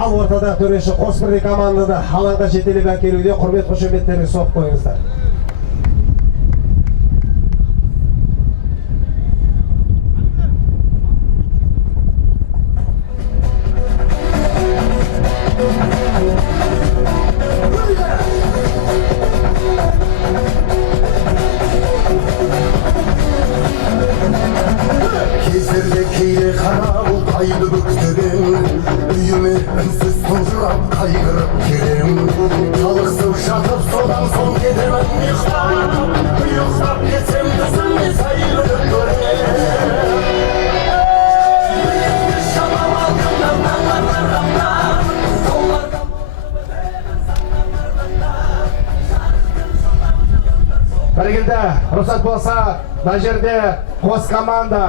Ал ортада төреші Қосбірдей команданы алаңға жетелеп әкелуде құрмет қошеметтеріңізді соғып қойыңыздар. Кезерде кейде қарау қайды бүктірем, үйіме үнсіз тұнжырап қайғырып керем. Қалықсып жатып содан соң кетемін ұйықтап кетсем түсіме сайылып көрем. Бәрекелді, рұқсат болса, мына жерде қос команда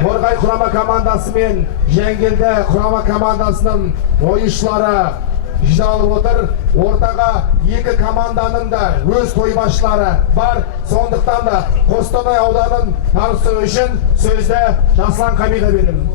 Торғай құрама командасы мен Жангелді құрама командасының ойыншылары жиналып отыр. Ортаға екі команданың да өз тойбашылары бар. Сондықтан да Қостанай ауданын таныстыру үшін сөзді Жаслан Қамиға беремін.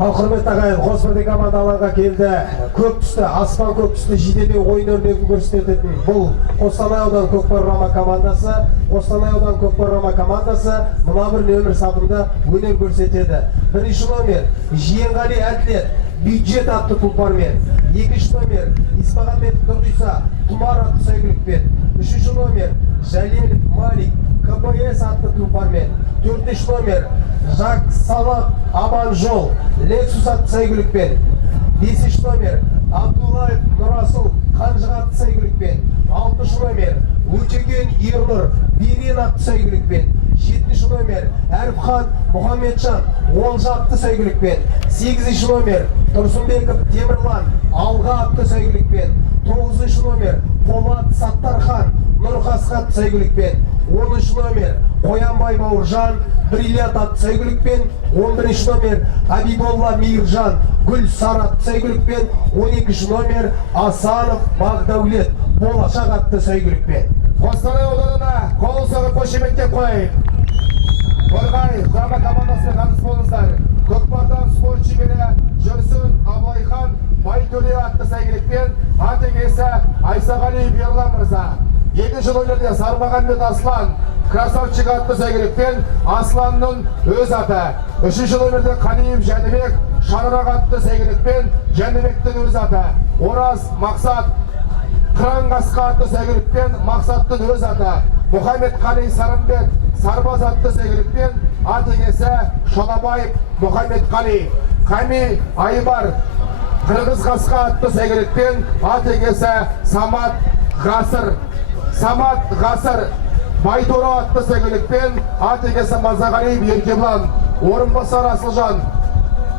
Ал құрметті ағайын, Қосбірдей команда алаңға келді. Көк түсті, аспан көк түсті жиделеу ойын өрнегін көрсететін бұл Қостанай аудан көкпар құрама командасы. Қостанай аудан көкпар құрама командасы мына бір нөмір сапында өнер көрсетеді. Бірінші номер Жиенғали Әділет бюджет атты тұлпармен. Екінші номер Исмағамбетов Нұрғиса тұмар атты сәйгүлікпен. Үшінші номер Жәлелов Малик КПС атты тұлпармен. Төртінші номер Жак Салат Аманжол Лексус атты сәйгүлікпен. Бесінші номер Абдулаев Нұрасыл Қанжық атты сәйгүлікпен. Алтыншы номер Өтеген Ернұр Берен атты сәйгүлікпен. Жетінші номер Әріпхан Мұхаммеджан Олжа атты сәйгүлікпен. Сегізінші номер Тұрсынбеков Темірлан Алға атты сәйгүлікпен. Тоғызыншы номер Полат Саттархан Нұрқасқа атты сәйгүлікпен. 10-шы номер Қоянбай Бауыржан Бриллиант атты сәйгүлікпен. 11-шы номер Абиболла Мейіржан Гүл Сар атты сәйгүлікпен. 12-шы номер Асанов Бақдәулет Болашақ атты сәйгүлікпен. Қостанай ауданына қол соғып қошеметтеп қойып. Торғай құрама командасымен таныс болыңыздар. Көкпардан спорт шебері Жүрсін Абылайхан Байтөле атты сәйгүлікпен. Ат егесі Айсағалиев Ерлан мырза. Екінші номерде Сармағамбет Аслан Красавчик атты сәйгүлікпен. Асланның өз аты. Үшінші номерде Қалиев Жәнібек Шаңырақ атты сәйгүлікпен. Жәнібектің өз аты. Ораз Мақсат Қыран-Қасқа атты сәйгүлікпен. Мақсаттың өз аты. Мұхаммед Қали Сарымбек Сарбаз атты сәйгүлікпен. Ат егесі Шолабаев Мұхаммед Қали. Қами Айбар Қырғыз Қасқа атты сәйгүлікпен. Ат егесі Самат Ғасыр Байтора атты сәйгүлікпен. Ат егесі Мазағалиев Еркебұлан. Орынбасар Асылжан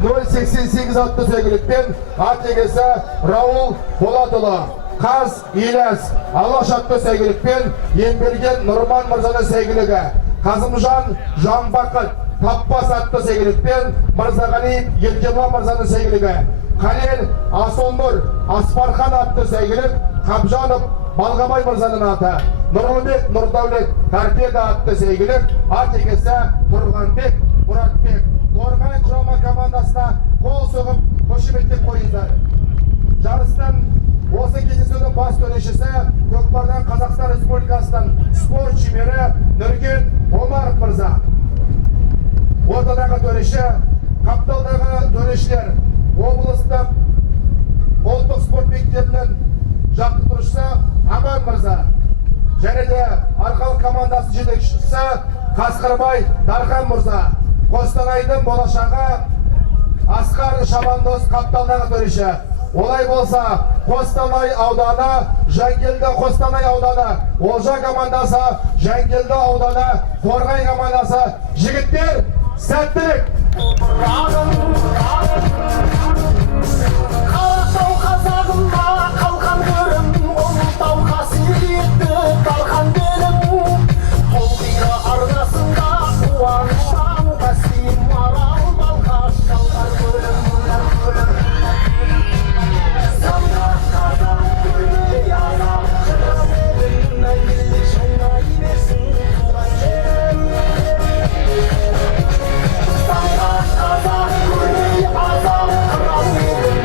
088 атты сәйгүлікпен. Ат егесі Раул Болатұлы. Қаз Елес Алаш атты сәйгүлікпен. Емберген Нұрман мырзаның сәйгүлігі. Қазымжан Жанбақыт Таппас атты сәйгүлікпен. Мырзағалиев Еркебұлан мырзаның сәйгүлігі. Қалел Асоннұр Аспархан атты сәйгүлік. Қабжанов Балғабай мырзаның аты. Нұрлыбек Нұрдаулет Торпеда атты сәйгүлік. Ат егесі Тұрғанбек Мұратбек. Торғай құрама командасына қол соғып қошеметтеп қойыңыздар. Жарыстан осы кездесудің бас төрешісі көкпардан Қазақстан Республикасының спорт шебері Нұрген Омаров мырза. Ортадағы төреші, Қапталдағы төрешілер, облыстық ұлттық спорт мектебінің жаттықтырушысы Аман мырза. Және де Арқалық командасы жетекшісі Қасқырбай Дархан мырза. Қостанайдың болашағы Асқар Шабандоз Қапталдағы төреші. Олай болса, Қостанай ауданы, Жангелді Қостанай ауданы, Олжа командасы, Жангелді ауданы, Торғай командасы. Жігіттер, сәттілік! Қалақтау қазағыма қалқан көрім, ұлытау қасиетті қалқан белім. Толқиға арнасында қуаныштан қасиым арал балқаш қалған көрім. Самғақ қазақ көрмей азап қырғызым, мәңгілік шайнай берсін туған жерім. Самғақ қазақ көрмей азап қырғызым,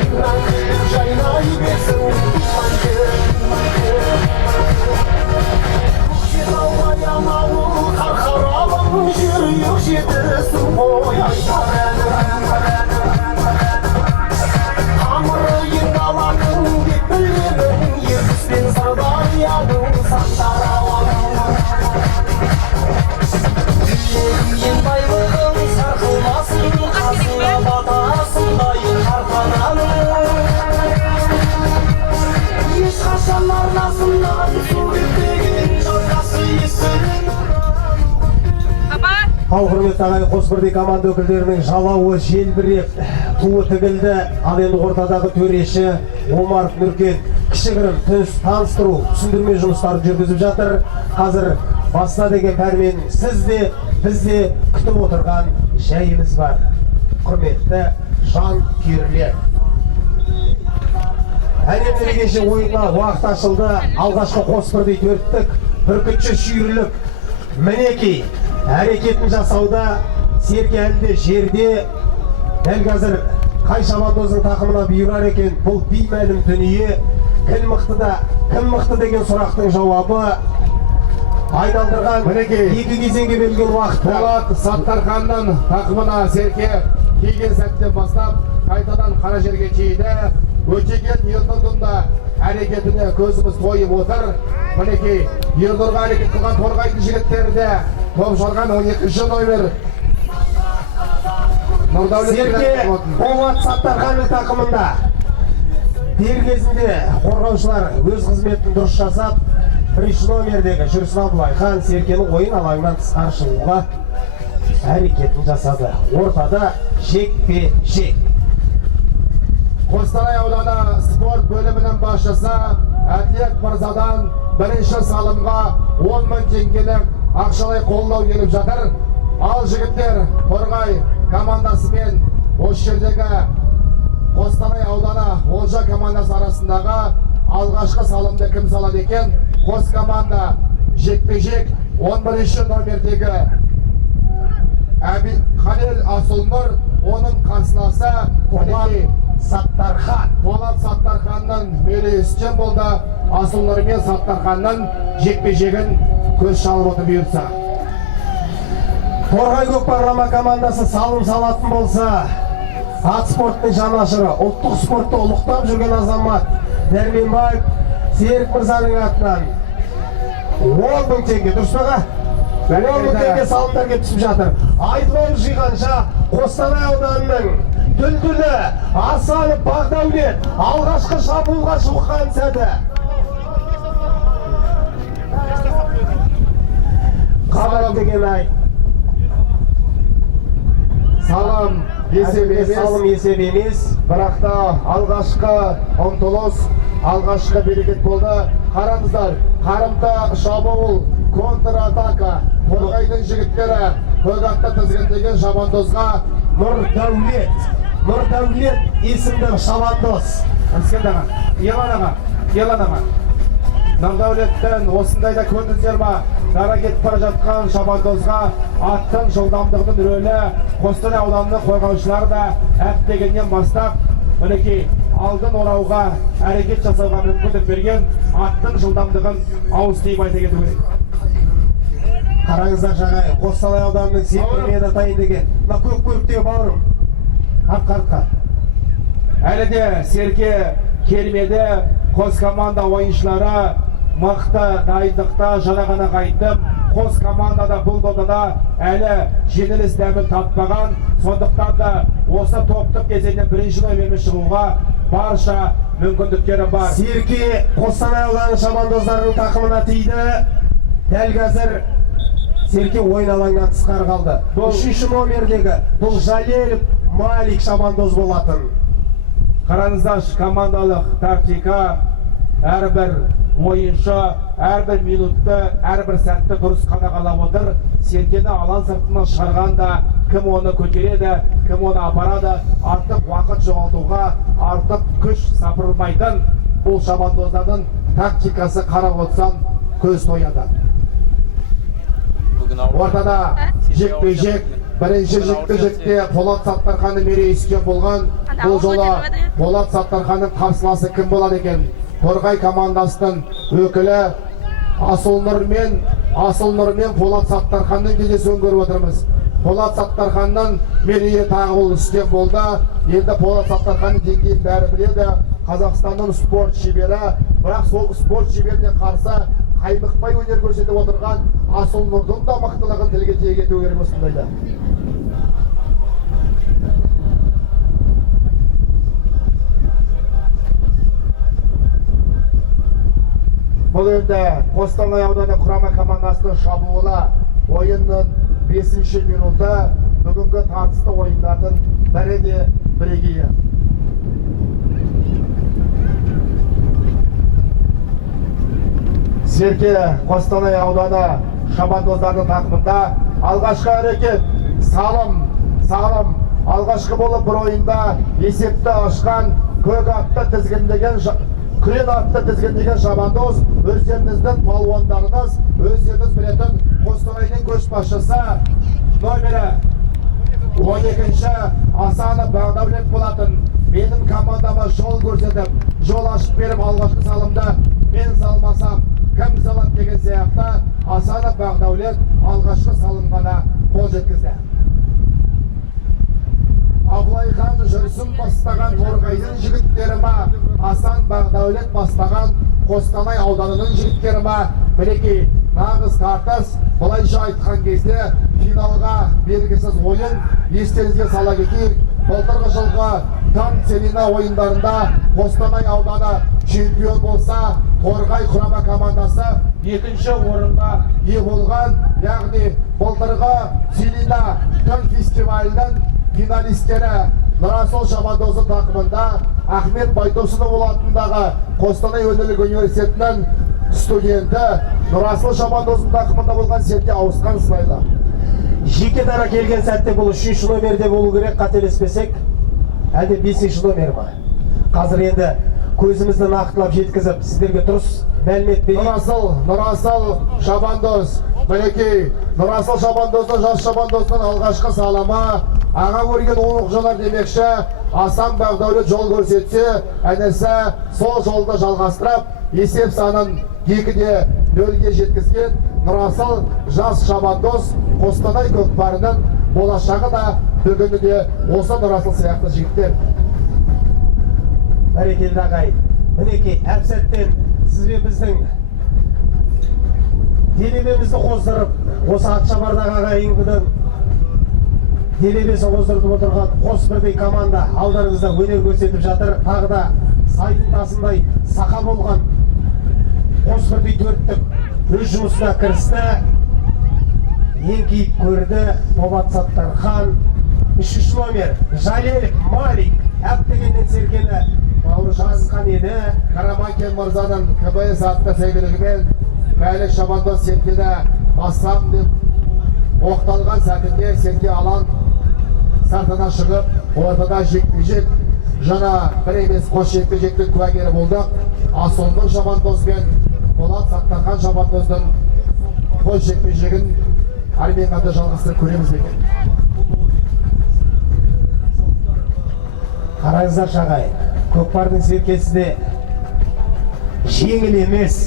Ал құрметті ағайын, қос бірдей команда өкілдерінің жалауы желбіреп, туы тігілді. Ал енді ортадағы төреші Омар Нұркен кішігірім таныстыру, түсіндірме жұмыстарын жүргізіп жатыр. Қазір басына деген пәрмен сіз де, біз де күтіп отырған жайымыз бар. Құрметті жанкүйерлер. Әлемдегі кеше ойынға уақыт ашылды. Алғашқы қос бірдей төрттік, бүркітші шүйірілік. Мінекей, әрекетін жасауда Серке әлде жерде. Дәл қазір қай шабандоздың тақымына бұйырар екен, бұл беймәлім дүние. Кім мықты деген сұрақтың жауабы айналдырған екі кезеңге берілген уақыт. Болат Саттарханның тақымына Серке киген сәттен бастап қайтадан қара жерге тиді. Өтеген Елнұрдың да әрекетіне көзіміз тойып отыр. Мінекей, Елнұрға әрекет қылған торғайдың жігіттері де топ жарған 12-ші номер. Серке Болат Саттарханның тақымында. Дер кезінде қорғаушылар өз қызметін дұрыс жасап, 1-ші номердегі Жүрсін Абылайхан Серкенің ойын алаңынан тысқары шығуға әрекетін жасады. Ортада жекпе-жек. Қостанай ауданы спорт бөлімінің басшысы Әділет Мырзадан бірінші салымға 10 мың теңгелік ақшалай қолдау келіп жатыр. Ал жігіттер Торғай командасымен осы жердегі Қостанай ауданы Олжа командасы арасындағы алғашқы салымды кім салады екен? Қос команда жекпе-жек 11-ші номердегі Халел Асылнұр, оның қарсыласы Болат Саттарханның мерейі үстем болды. Асылнұр мен Саттарханның жекпе-жегін көз шалып отыр бұйыртса. Торғай көкпарлама командасы салым салатын болса, ат спорттың жанашыры, ұлттық спортты ұлықтап жүрген азамат Дәрменбаев Серік Мырзаның атынан 10 мың теңге, дұрыс па? 10 мың теңге салымдар кеп түсіп жатыр. Айтылып жиғанша Қостанай ауданының дүлдүлі Асанов Бағдаулет алғашқы шабуылға шыққан сәті. Қабат деген ай. Салым есеп емес, бірақ та алғашқы ұмтылыс, алғашқы берекет болды. Қараңыздар, қарымта шабуыл, контратака. Торғайдың жігіттері көкатты тізгіндеген шабандозға Нұрдәулет есімді шабандоз. Әскендаға, еланаға. Нұрдәулеттен осындайда көндіңіздер ма? Дара кетіп бара жатқан шабандозға аттың жылдамдығының рөлі Қостанай ауданының қорғаушылары да әттегеннен бастап мінекей алдын орауға әрекет жасауға мүмкіндік берген аттың жылдамдығын ауыз тиіп айта кету керек. Қараңыздар жағай, Қостанай ауданының Серкемен атайын деген. Мына көк көріктегі бауырым. Артқа. Әлі де Серке келмеді. Қос команда ойыншылары мықты дайындықта жаңа ғана қайттым. Қос командада бұл додада әлі жеңіліс дәмін татпаған. Сондықтан да осы топтық кезеңнен бірінші номермен шығуға барша мүмкіндіктері бар. Серке Қостанай ауданының шабандоздарының тақымына тиді. Дәл қазір Серке ойын алаңынан тысқары қалды. 3-ші номердегі бұл Жалелов Малик шабандоз болатын. Қараңыздар, командалық тактика, әрбір ойыншы, әрбір минутты, әрбір сәтті дұрыс қадағалап отыр. Серкені алаң сыртынан шығарғанда кім оны көтереді, кім оны апарады, артық уақыт жоғалтуға, артық күш сапырылмайтын бұл шабандоздардың тактикасы қарап отырсам көз тояды. Ортада жекпе-жек, бірінші жекпе-жекте Болат Саттарханның мерейі үстем болған. Бұл жолы Болат Саттарханның қарсыласы кім болады екен? Торғай командасының өкілі Асылнұр мен Болат Саттарханның кездесуін көріп отырмыз. Болат Саттарханның мерейі тағы бұл үстем болды. Енді Болат Саттарханның деңгейін бәрі біледі. Қазақстанның спорт шебері, бірақ сол спорт шеберіне қарсы қаймықпай өнер көрсетіп отырған Асылнұрдың да мықтылығын тілге тиек ету керек осындайда. Бұл енді Қостанай ауданы құрама командасының шабуылы ойынның 5-ші минуты бүгінгі тартысты ойындардың бірі де бірегейі. Серке Қостанай ауданы шабандоздардың тақымында алғашқы әрекет салым. Алғашқы болып бір ойында есепті ашқан көк атты тізгіндеген күрен атты тізгіндеген шабандоз өздеріңіздің палуандарыңыз, өздеріңіз білетін Қостанайдың көшбасшысы номері 12-ші Асанов Бағдаулет болатын. Менің командама жол көрсетіп, жол ашып беріп алғашқы салымды мен салмасам кім салады деген сияқты Асанов Бағдаулет алғашқы салымғана қол жеткізді. Абылайхан жүрісін бастаған Торғайдың жігіттері ма, Асан Бағдаулет бастаған Қостанай ауданының жігіттері ма, мінекей нағыз тартыс. Бұлайша айтқан кезде финалға белгісіз ойын. Естеріңізге сала кетейік, былтырғы жылғы Там-Целина ойындарында Қостанай ауданы чемпион болса, Торғай құрама командасы 2-ші орынға ие болған. Яғни былтырғы Целина түн фестивалінің финалистері Нұрасыл шабандозы тақымында Ахмет Байтосынов атындағы Қостанай өңірлік университетінің студенті Нұрасыл шабандозы тақымында болған Серке ауысқан сынайлы. Жеке дара келген сәтте бұл 3-ші номерде болу керек, қателеспесек, әлде 5-ші номер ма? Қазір енді көзімізді нақтылап жеткізіп, сіздерге дұрыс мәлімет берейік. Нұрасыл шабандоз, мінекей Нұрасыл шабандоздың жас шабандоздың алғашқы салымы. Аға көрген оқушылар демекші, Асан Бағдаулет жол көрсетсе, әнесі сол жолды жалғастырып, есеп санын 2-де 0-ге жеткізген Нұрасыл жас шабандоз Қостанай көкпарының болашағы да бүгіні де осы Нұрасыл сияқты жігіттер. Бәрекелді ағай, мінекей әп-сәттен сізбен біздің делебемізді қоздырып, осы Атшабардағы ағайындың делебесін қоздырып отырған қос бірдей команда алдарыңызда өнер көрсетіп жатыр. Тағы да сайдың тасындай сақа болған қос бірдей төрттік өз жұмысына кірісті. Еңкейіп көрді Бобат Саттархан. 3-ші номер Жалел Малик әптегеннен Серкені жазған еді. Караманкен мырзаның КБС атты сәйгілігімен Мәлік шабандоз Серкені бассам деп оқталған сәтінде Серке алан сартына шығып, ортада жекпе-жек, жаңа бір емес қос жекпе-жектің куәгері болдық. Асылдың шабандоз бен Болат Саттархан шабандоздың қос жекпе-жегін Арменияда жалғастырып көреміз бе екен. Қараңыздар шағай, көкпардың серкесі де жеңіл емес.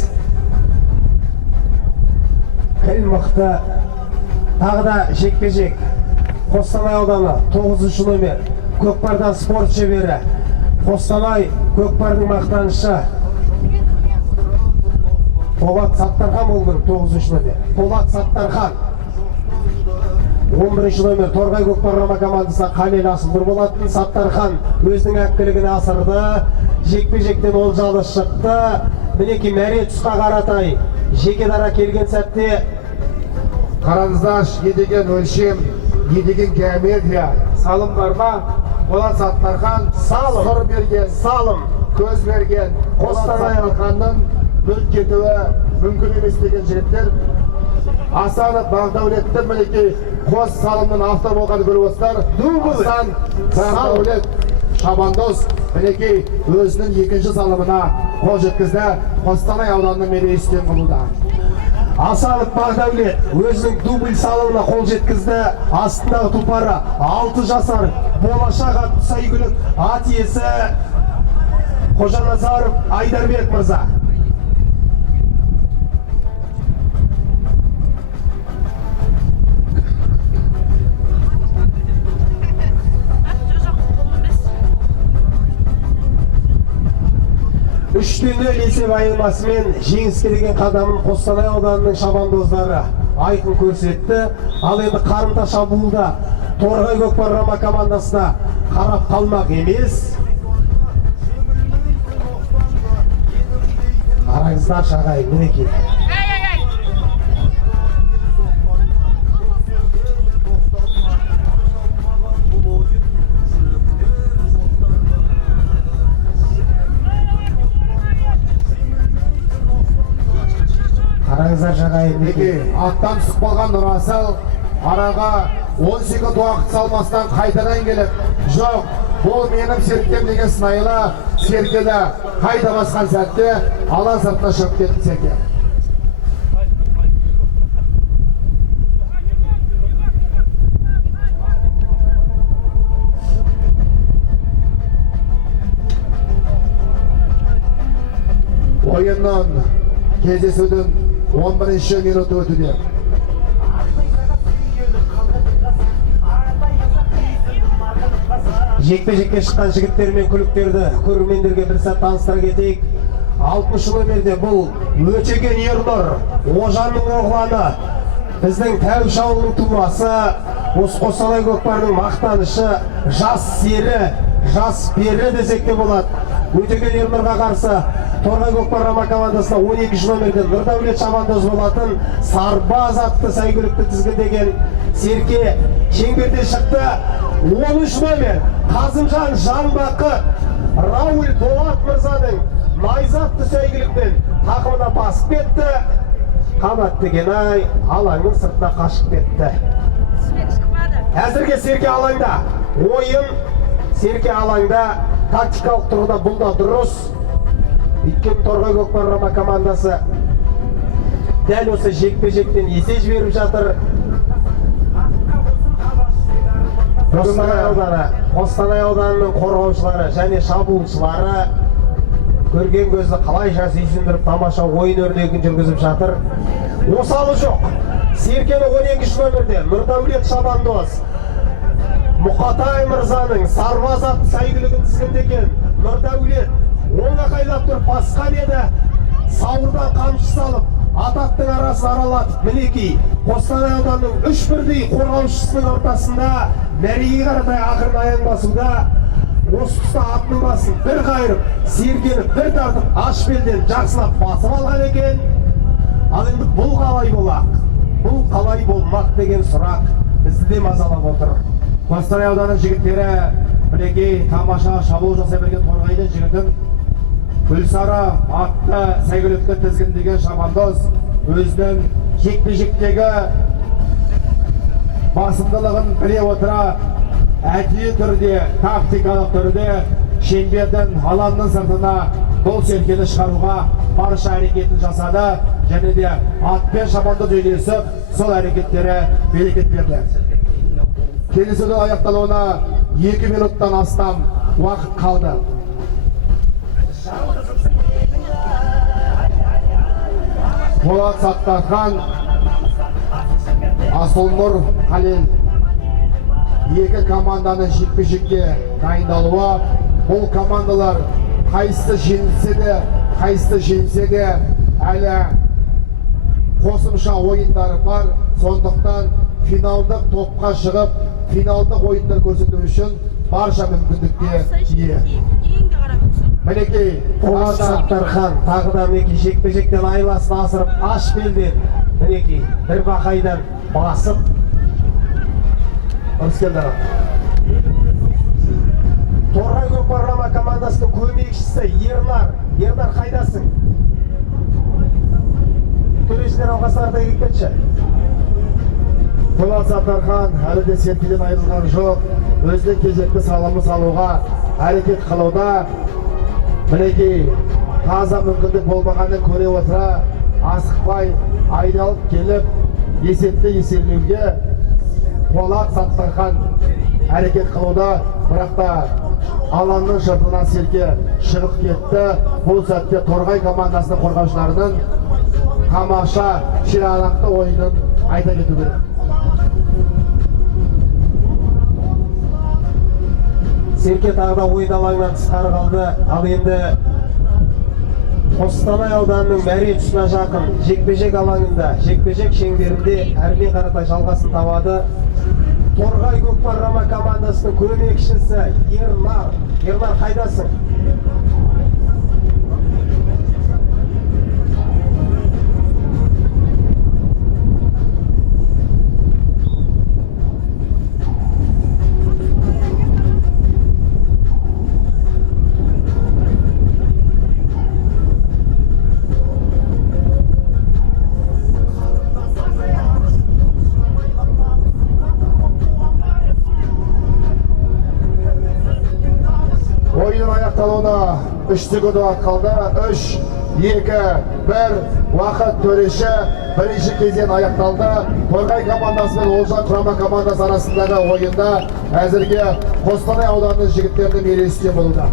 Кіл мықты. Тағы да жекпе-жек. Қостанай ауданы 9-ші номер. Көкпардан спорт шебері. Қостанай көкпардың мақтанышы. Болат Саттархан болдыр 9-ші номер. Болат Саттархан. 11-ші номер Торғай көкпар командасы Қалел Асылдыр болатын. Саттархан өзінің әптілігін асырды. Жекпе-жектен олжалы шықты. Мінекей мәре тұсқа қаратай. Жеке дара келген сәтте Қараңыздар, едеген өлшем, едеген геометрия. Салым бар ма? Болат Саттархан салым, сұр берген, салым, көз берген. Қостанай Саттарханның бүлт кетуі мүмкін емес деген жігіттер. Асанов Бағдаулетті мінекей қос салымның автор болған көріп Асан Бағдаулет шабандоз мінекей өзінің 2-ші салымына қол жеткізді. Қостанай ауданының мерейі үстем қылуда. Асанов Бағдаулет өзінің дубль салымына қол жеткізді. Астындағы тұлпары 6 жасар болашақ атты сәйгүлік ат иесі Қожаназаров Айдарбек мырза. Үштен нөл есеп айырмасымен жеңіске деген қадамын Қостанай ауданының шабандоздары айқын көрсетті. Ал енді қарымта шабуылда Торғай көкпар командасына қарап қалмақ емес. Қараңыздар шағай, мінекей. Назар Жағайын. Мінекей аттан түсіп қалған Расыл араға 10 секунд уақыт салмастан қайтадан келіп, жоқ, бұл менің серкем деген сынайла серкеді қайта басқан сәтте алаң сыртына шығып кетті серке. Ойынның кездесудің 11-ші минуты өтуде. Жекпе-жекке шыққан жігіттер мен күліктерді көрермендерге бір сәт таныстыра кетейік. 60 номерде бұл Өтеген Ернұр, Ожанның оғланы, біздің Тәуіш ауылының тумасы, осы Қостанай көкпарының мақтанышы, жас сері, жас пері десек те болады. Өтеген Ернұрға қарсы Торғай көкпар командасына 12 номерден Нұрдәулет Шабандоз болатын Сарбаз атты сәйгүлікті тізгіндеген серке шеңберде шықты. 13 номер Қазымжан Жанбақыт Рауль Болат мырзаның найзатты сәйгүлікпен тақымына басып кетті. Қанат Дегенай алаңның сыртына қашып кетті. Әзірге серке алаңда. Ойын серке алаңда, тактикалық тұрғыда бұл да дұрыс. Өйткені Торғай көкпар командасы дәл осы жекпе-жектен есе жіберіп жатыр. Қостанай ауданының қорғаушылары және шабуылшылары көрген көзді қалайша сүйсіндіріп тамаша ойын өрнегін жүргізіп жатыр. Осалы жоқ. Серкені 12 номерде Нұрдәулет Шабандоз Мұқатай мырзаның Сарбаз атты сәйгүлігін тізгіндеген Нұрдәулет оңға қайлап тұрып басқан еді. Сауырдан қамшы салып, атақтың арасын аралатып, мінекей Қостанай ауданының 3 бірдей қорғаушысының ортасында мәреге қаратай ақырын аяң басуда. Осы тұста атының басын бір қайырып, серкені бір тартып, аш белден жақсылап басып алған екен. Ал енді бұл қалай болақ? Бұл қалай болмақ деген сұрақ бізді де мазалап отыр. Қостанай ауданының жігіттері мінекей тамаша шабуыл жасай берген Торғайдың жігітін Гүлсары атты сәйгүлікті тізгіндеген Шабандоз өзінің жекпе-жектегі басымдылығын біле отыра әдейі түрде, тактикалық түрде шеңбердің алаңның сыртына бұл серкені шығаруға барша әрекетін жасады және де атпен Шабандоз үйлесіп, сол әрекеттері берекет берді. Кездесудің аяқталуына 2 минуттан астам уақыт қалды. Болат Саттархан, Асылнұр Халел екі команданың жекпе-жекке дайындалуы. Бұл командалар қайсысы жеңілсе де, қайсысы жеңсе де әлі қосымша ойындары бар. Сондықтан финалдық топқа шығып, финалдық ойындар көрсету үшін барша мүмкіндікке ие. Мінекей Болат Саттархан тағы да мінекей жекпе-жектен айласын асырып, аш белден мінекей бір бақайдан басып Ұрыскелдері. Торғай көкпар командасының көмекшісі Ернар. Ернар қайдасың? Төрешілер алғастарда кетші. Болат Саттархан әлі де серкеден айырылған жоқ. Өзінің кезекті салымы салуға әрекет қылуда. Мінекей таза мүмкіндік болмағанын көре отыра, асықпай айдалып келіп, есепті еселеуге Болат Саттархан әрекет қылуда. Бірақ та алаңның жыртынан серке шығып кетті. Бұл сәтте Торғай командасының қорғаушыларының тамаша ширанақты ойынын айта кету керек. Серке тағы да ойын алаңынан тысқары қалды. Ал енді Қостанай ауданының мәре тұсына жақын жекпе-жек алаңында, жекпе-жек шеңберінде әрмен қаратай жалғасын табады. Торғай көкпар командасының көмекшісі Ернар. Ернар қайдасың? аяқталуына 3 секунд уақыт қалды. 3, 2, 1, уақыт төреші бірінші кезең аяқталды. Торғай командасы мен Олжа құрама командасы арасындағы ойында әзірге Қостанай ауданының жігіттерінің мерейісі болуда.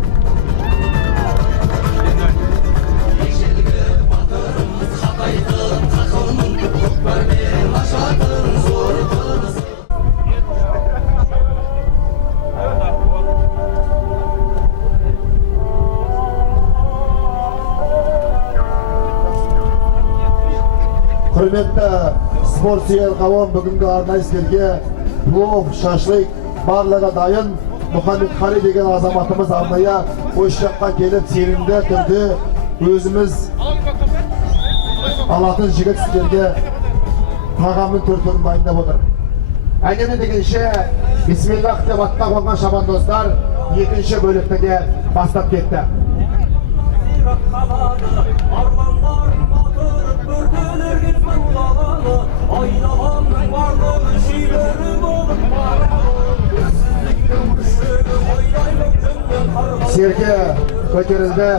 Құрметті спорт сүйер қауым, бүгінгі арнайы істерге плов, шашлык барлығы дайын. Мұхаммедқали деген азаматымыз арнайы осы жаққа келіп сенімді түрде өзіміз алатын жігіт сіздерге тағамын төртінің дайындап отыр. Әңгіме дегенше бисмиллах деп атқа қонған шабандоздар екінші бөлікті де бастап кетті. Серке көтерілді.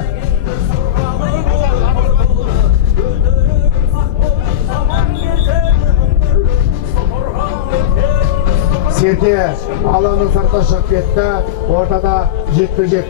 Серке алаңның сыртына шығып кетті. Ортада жекпе-жек.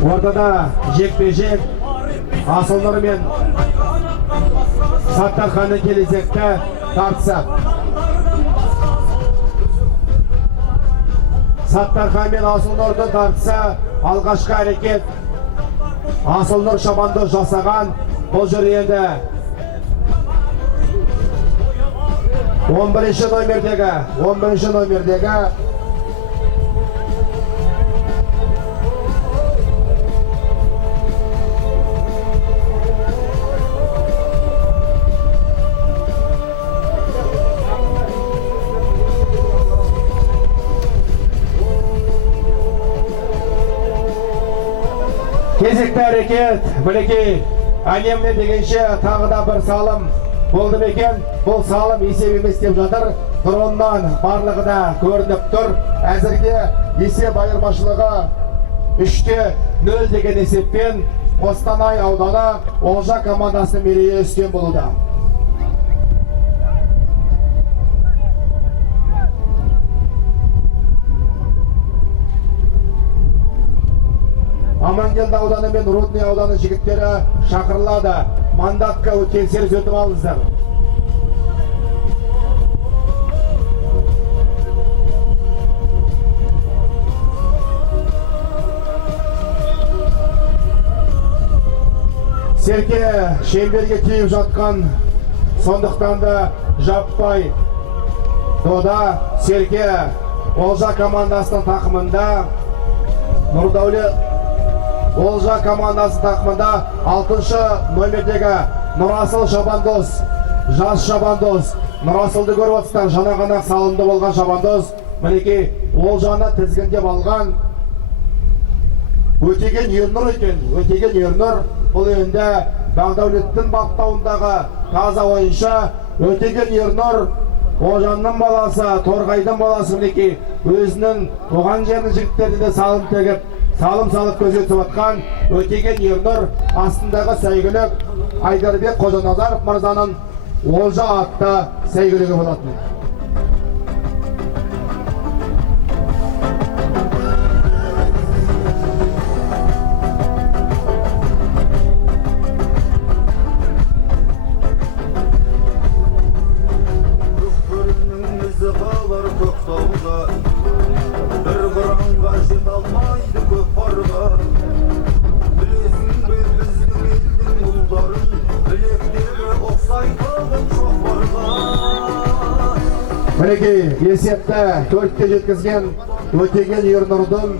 Ортада жекпе-жек Асылнұр мен Саттарханның келешекті тартысы. Саттархан мен Асылнұрдың тартысы алғашқы әрекет. Асылнұр шабандоз жасаған. Бұл жер енді 11-ші номердегі кезекті әрекет. Білекей әлемне дегенше тағы да бір салым болды мекен. Бұл салым есеп емес деп жатыр. Дроннан барлығы да көрініп тұр. Әзірге есеп айырмашылығы 3-0 деген есеппен Қостанай ауданы Олжа командасының мерейі үстем болуда. Амангелді ауданы мен Рудный ауданы жігіттері шақырылады. Мандатқа тексеріс өтіп алыңыздар. Серке шеңберге тиіп жатқан, сондықтан да жаппай дода. Серке Олжа командасының тақымында, Нұрдәулет Олжа командасы тақымында 6-шы номердегі Нұрасыл шабандоз, жас шабандоз. Нұрасылды көріп отырсыздар, жаңа ғана салынды болған шабандоз. Мінекей Олжаны тізгіндеп алған Өтеген Ернұр екен. Өтеген Ернұр бұл енді Бағдәулеттің баптауындағы таза ойынша. Өтеген Ернұр Олжанның баласы, Торғайдың баласы. Мінекей өзінің туған жерінің жігіттеріне салым тегіп, салым салып көзетіп атқан Өтеген Ернұр астындағы сәйгілік Айдарбек Қожаназаров мырзаның Олжа атты сәйгілігі болатын. Bir qıranğa jeta almaydı köp barğa. Bilesin bizning elning uldарын, bileklerine oqsaydı çok barğa. Мінекей есепті 4-те жеткізген Өтеген Ернұрдың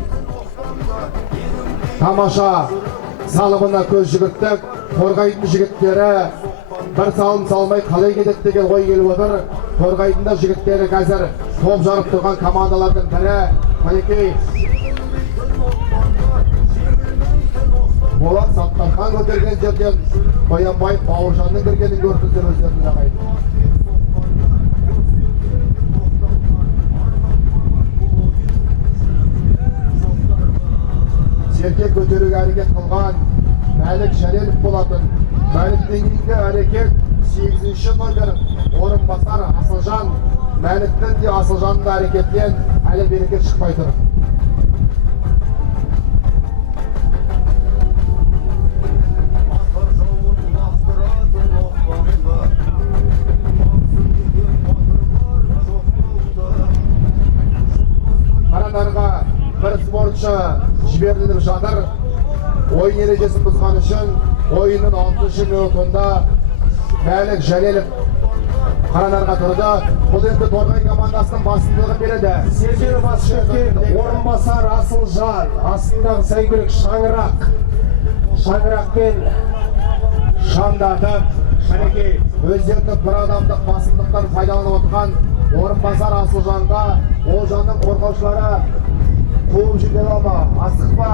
тамаша салымына көз жүгірттік. Торғайдың жігіттері бір салым салмай қалай кетеді деген ой келіп отыр. Торғайдың жігіттері қазір топ жарып тұрған командалардың бірі. Мінекей Болат Саттархан көтерген жерден Қоянбай Бауыржанның кіргенін көрдіңіздер өздерінің жағайды. Серке көтеруге әрекет қылған Мәлік Жәлелов болатын. Мәліктен кейінгі әрекет 8-ші номер орынбасар Асылжан. Мәліктің де Асылжанның да әрекеттен әлі берекет шықпай тұр. Қарандарға бір спортшы жіберіліп жатыр. Ойын ережесін бұзған үшін ойынның 6-шы минутында Мәлік Жәлелов Қарандарға тұрды. Бұл енді Торғай командасының басымдылығын береді. Серкені басшылықпен орынбасар Асылжан, астындағы сәйгүлік шаңырақпен шаңдатып, мінекей өздерінің бір адамдық басымдықтан пайдаланып отырған орынбасар Асылжанға Олжанның қорғаушылары қуып жібере алма, асықпа,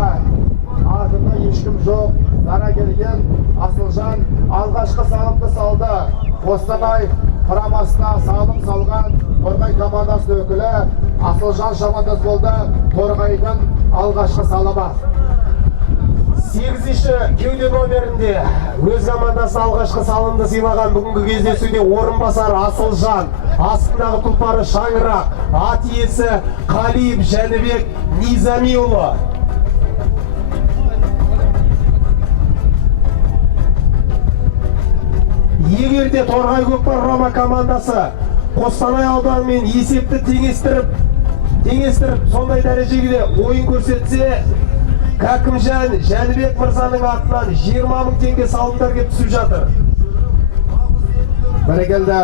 артында ешкім жоқ. Дара келген Асылжан алғашқы салымды салды. Қостанай құрамасына салым салған Торғай командасының өкілі Асылжан шабандоз болды. Торғайдың алғашқы салымы. 8-ші кеуде номерінде өз командасы алғашқы салымды сыйлаған бүгінгі кездесуде орынбасар Асылжан, астындағы тұлпары шаңырақ, ат иесі Қалиев Жәнібек Низамиұлы. Егерде Торғай көкпар құрама командасы Қостанай ауданымен есепті теңестіріп сондай дәрежеге ойын көрсетсе, Кәкімжан Жәнібек мырзаның атынан 20 мың теңге салымдар кеп түсіп жатыр. Бәрекелді,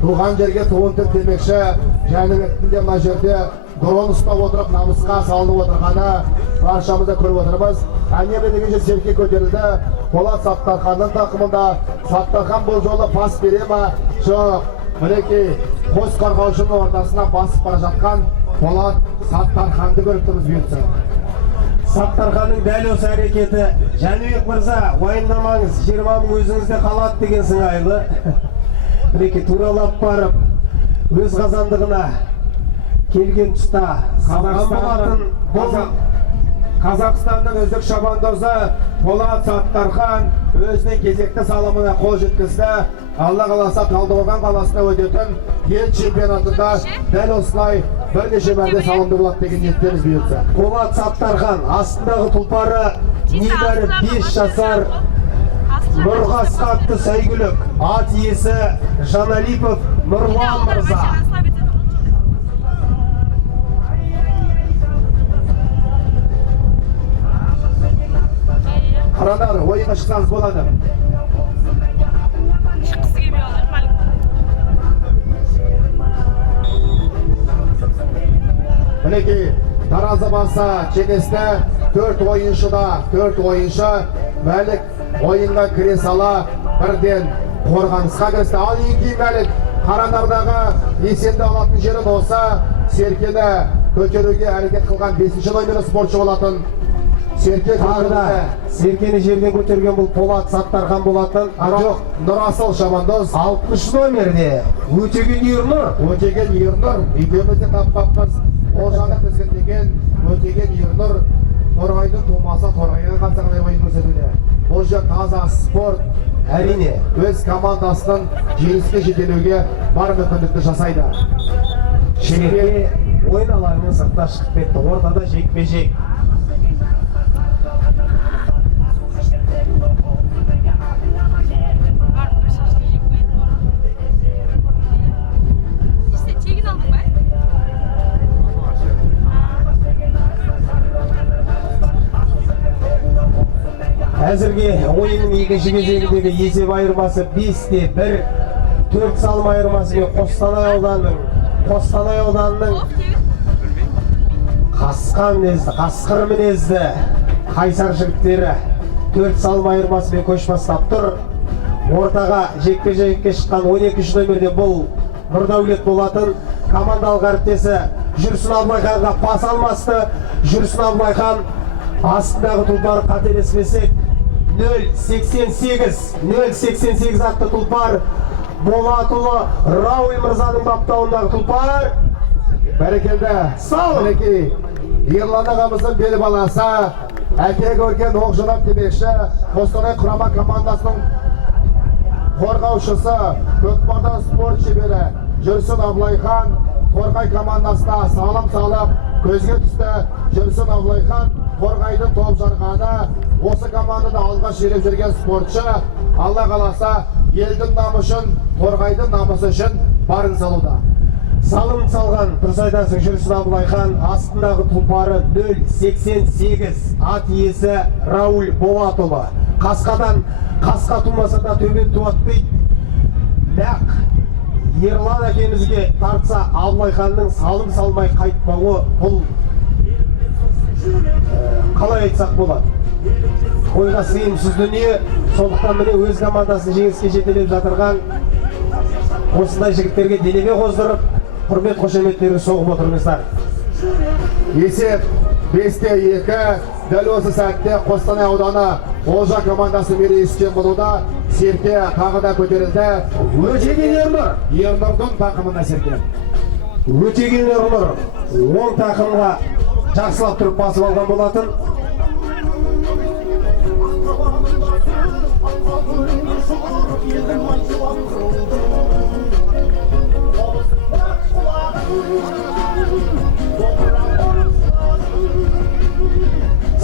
туған жерге туын тік демекші, Жәнібектің де мына жерде дрон ұстап отырып, намысқа салынып отырғаны баршамызда көріп отырмыз. Әнеме дегенше Серке көтерілді. Болат Саттарханның тақымында. Саттархан бұл жолы пас бере ма? Жоқ. Мінекей қос қорғаушының ортасына басып бара жатқан Болат Саттарханды көріп тұрмыз бұйыртса. Саттарханның дәл осы әрекеті, Жәнібек мырза, уайымдамаңыз, 20 мың өзіңізде қалады деген сыңайлы. Мінекей туралап барып, өз қазандығына келген тұста Қазақстанның үздік шабандозы Болат Саттархан өзінің кезекті салымына қол жеткізді. Алла қаласа Талдықорған қаласына өтетін ел чемпионатында дәл осылай бірнеше мәрте салымды болады деген ниеттеміз бұйыртса. Болат Саттархан астындағы тұлпары небәрі 5 жасар Нұрғасқа атты сәйгүлік, ат иесі Жаналипов Нұрлан мырза. Қарандар, ойынға шықсаңыз болады. Шыққысы келмей қалар, Мінекей, таразы басы кеңесті 4 ойыншы Мәлік ойынға кіре сала бірден қорғанысқа кірісті. Ал ең Мәлік Қарандардағы есенді алатын жері болса, Серкені көтеруге әрекет қылған 5-ші номері спортшы болатын. Серкені жерден көтерген бұл Болат Саттархан болатын. Жоқ, Нұрасыл шабандоз 60 номерде Өтеген Ернұр екеумізде таппаппыз. Олжаны тізгіндеген Өтеген Ернұр Торғайдың тумасы Торғайға қатысқан ойын көрсетуде. Бұл жер таза спорт. Әрине өз командасының жеңіске жетелеуге бар мүмкіндікті жасайды. Серке ойын алаңының сыртына шығып кетті. Ортада жекпе-жек. Әзірге ойынның екінші кезеңіндегі есеп айырмасы 5-1, 4 салым айырмасымен Қостанай ауданының Қостанай ауданының қасқыр мінезді қайсар жігіттері 4 салым айырмасымен көш бастап тұр. Ортаға жекпе-жекке шыққан 12-ші номерде бұл Нұрдәулет болатын. Командалық әріптесі Жүрсін Абылайханға пас алмасты. Жүрсін Абылайхан астындағы тұлпар қателеспесек 088 атты тұлпар Болатұлы Рауль мырзаның баптауындағы тұлпар. Бәрекелді. Сау. Мінекей, Ерлан ағамыздың белі баласа, әке көрген оқ жонап демекші, Қостанай құрама командасының қорғаушысы, көкпардан спорт шебері Жүрсін Абылайхан Қорғай командасына салым салып, көзге түсті. Жүрсін Абылайхан Қорғайдың топ жарғаны, осы командада алға шереп жүрген спортшы, Алла қаласа елдің намысын, Қорғайдың намысы үшін барын салуда. Салым салған дұрыс айтасың Жүрсін Абылайхан, астындағы тұлпары 088, ат иесі Рауль Болатұлы. Қасқадан қасқа тумаса да төбет туады дейді. Нақ Ерлан әкемізге тартса Абылайханның салым салмай қайтпауы бұл қалай айтсақ болады. Ойға сыйымсыз дүние, сондықтан міне өз командасын жеңіске жетелеп жатырған осындай жігіттерге делебе қоздырып, құрмет қошеметтерін соғып отырыңыздар. Есеп 5-2, дәл осы сәтте Қостанай ауданы Олжа командасы мерейістен болуда. Серке тағы да көтерілді. Өтеген Ернұр. Ернұрдың тақымына серке. Өтеген Ернұр 10 тақымға жақсылап тұрып басып алған болатын.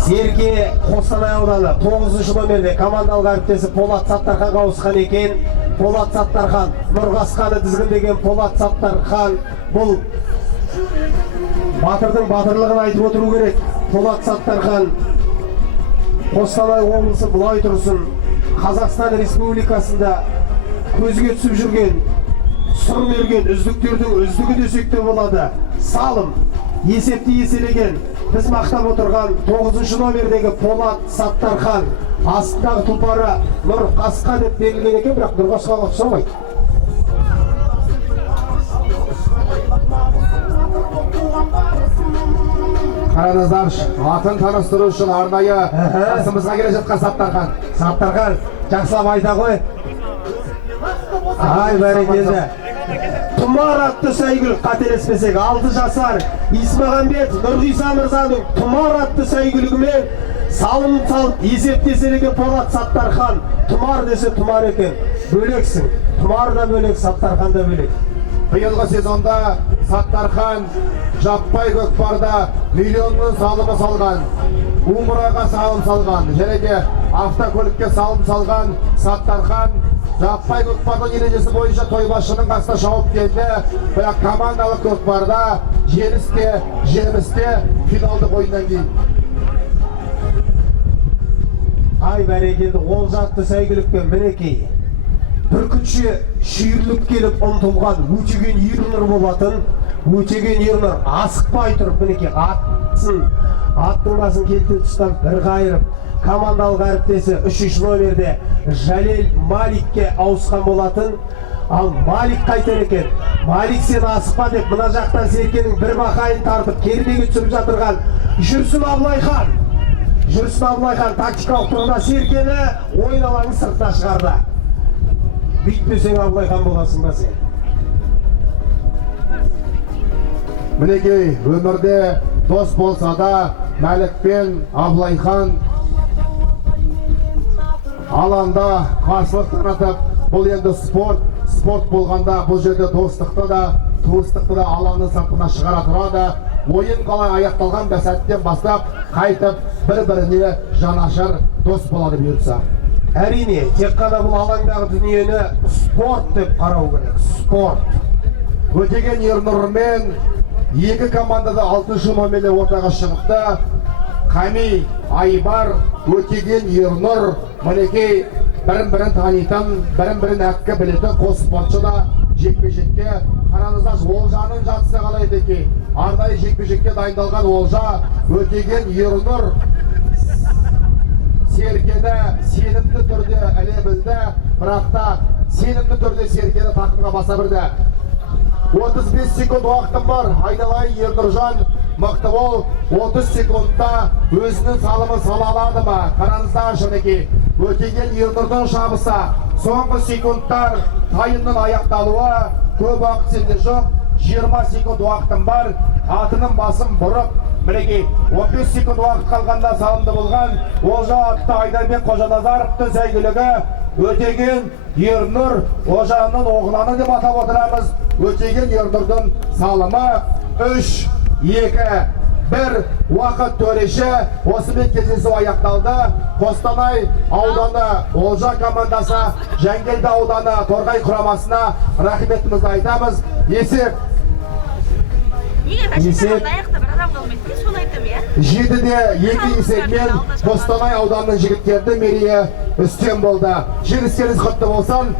Серке Қостанай ауданы 9-шы номерде командалық әріптесі Полат Саттарханға ауысқан екен. Полат Саттархан, Нұрғасқаны тізгіндеген Полат Саттархан бұл батырдың батырлығын айтып отыру керек. Полат Саттархан Қостанай облысы бұлай тұрсын, Қазақстан Республикасында көзге түсіп жүрген, сұр мерген үздіктердің үздігі десек те болады. Салым, есепті еселеген, біз мақтап отырған 9-шы номердегі Полат Саттархан, астындағы тұлпары Нұрқасқа деп берілген екен, бірақ Нұрқасқаға ұқсамайды. Қараңыздар, атын таныстыру үшін арнайы қасымызға келе жатқан Саттархан. Саттархан, жақсылап айта қой. Ай, бәрекелді. Тұмар атты сәйгүлік, қателеспесек 6 жасар Исмағамбет Нұрғиса мырзаның Тұмар атты сәйгүлігімен салым салып есептеселеген Полат Саттархан. Тұмар десе тұмар екен. Бөлексің. Тұмар да бөлек, Саттархан да бөлек. Биылғы сезонда Саттархан жаппай көкпарда миллионның салымы салған, Умыраға салым салған, және де автокөлікке салым салған Саттархан жаппай көкпардың ережесі бойынша тойбасшының қасына шауып келді. Бірақ командалық көкпарда жеңісте финалдық ойыннан кейін. Ай, бәрекелді, ол жатты сәйгүлікпен мінекей. Бүркітші шүйірлік келіп ұмтылған Өтеген Ернұр болатын. Өтеген Ернұр асықпай тұрып мінекей аттың басын келте тұстан бір қайырып, командалық әріптесі 3-ші номерде Жалел Маликке ауысқан болатын. Ал Малик қайтар екен. Малик сен асықпа деп мына жақтан Серкенің бір бақайын тартып кербеге түсіріп жатырған Жүрсін Абылайхан. Жүрсін Абылайхан тактикалық тұрғыда Серкені ойын алаңын сыртына шығарды. Бүйтпесең Абылайхан боласың ба сен? Мінекей, өмірде дос болса да, Мәлік пен Абылайхан аланда қарсылық танытып, бұл енді спорт болғанда бұл жерде достықты да, туыстықты да алаңның сыртына шығара тұрады. Ойын қалай аяқталған сәттен бастап, қайтып бір-біріне жанашыр дос болады бұйырса. Әрине, тек қана бұл алаңдағы дүниені спорт деп қарау керек, спорт. Өтеген Ернұрмен екі командада 6-шы номерлі ортаға шығыпты. Қами, Айбар, Өтеген Ернұр, мінекей бірін-бірін танитын, бірін-бірін әккі білетін қос спортшы да жекпе-жекке қараңыздаршы, Олжаның жатысы қалай екен. Арнайы жекпе-жекке дайындалған Олжа Өтеген Ернұр Серкені сенімді түрде іле білді, бірақ та сенімді түрде Серкені тақымға баса бірді. 35 секунд уақытым бар. Айналайын Ернұржан, мықты бол. 30 секундта өзінің салымы сала алады ма? Қараңыздаршы мінекей. Өтеген Ернұрдың шабысы. Соңғы секундтар тайымның аяқталуы. Көп уақыт сенде жоқ. 20 секунд уақытым бар. Атының басын бұрып, мінекей 15 секунд уақыт қалғанда салымды болған Олжа атты Айдарбек Қожаназаровтың сәйгүлігі Өтеген Ернұр Ожанның оғланы деп атап отырамыз. Өтеген Ернұрдың салымы 3, 2, 1 уақыт төреші. Осымен кездесу аяқталды. Қостанай ауданы Олжа командасы, Жангелді ауданы Торғай құрамасына рахметімізді айтамыз. Есеп 7-де 2 есеппен Қостанай ауданының жігіттерді мерейі үстем болды. Жеңістеріңіз құтты болсын.